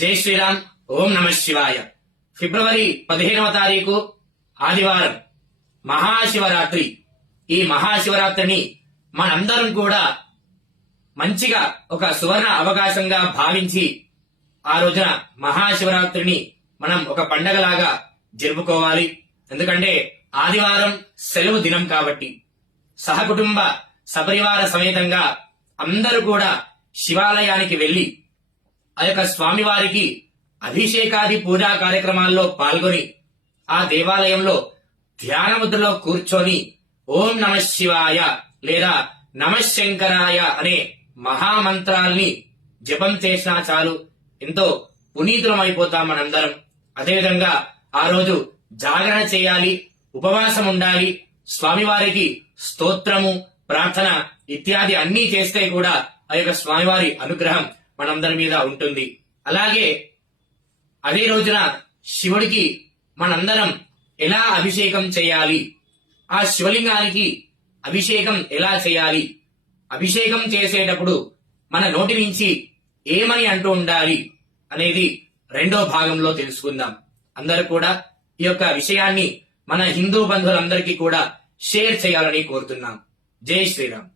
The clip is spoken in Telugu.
జై శ్రీరామ్. ఓం నమ శివాయ. ఫిబ్రవరి 15వ తారీఖు ఆదివారం మహాశివరాత్రి. ఈ మహాశివరాత్రిని మనందరం కూడా మంచిగా ఒక సువర్ణ అవకాశంగా భావించి ఆ రోజున మహాశివరాత్రిని మనం ఒక పండగలాగా జరుపుకోవాలి. ఎందుకంటే ఆదివారం సెలవు దినం కాబట్టి సహకుటుంబ సపరివార సమేతంగా అందరూ కూడా శివాలయానికి వెళ్లి ఆ యొక్క స్వామివారికి అభిషేకాది పూజా కార్యక్రమాల్లో పాల్గొని ఆ దేవాలయంలో ధ్యాన ముద్రలో కూర్చొని ఓం నమ శివాయ లేదా నమశంకరాయ అనే మహామంత్రాల్ని జపం చేసినా చాలు, ఎంతో పునీతులమైపోతాం మనందరం. అదేవిధంగా ఆ రోజు జాగరణ చేయాలి, ఉపవాసం ఉండాలి, స్వామివారికి స్తోత్రము ప్రార్థన ఇత్యాది అన్నీ చేస్తే కూడా ఆ యొక్క స్వామివారి అనుగ్రహం మనందరి మీద ఉంటుంది. అలాగే అదే రోజున శివుడికి మనందరం ఎలా అభిషేకం చేయాలి, ఆ శివలింగానికి అభిషేకం ఎలా చేయాలి, అభిషేకం చేసేటప్పుడు మన నోటి నుంచి ఏమని అంటూ ఉండాలి అనేది రెండో భాగంలో తెలుసుకుందాం. అందరూ కూడా ఈ యొక్క విషయాన్ని మన హిందూ బంధువులందరికీ కూడా షేర్ చేయాలని కోరుతున్నాం. జై శ్రీరామ్.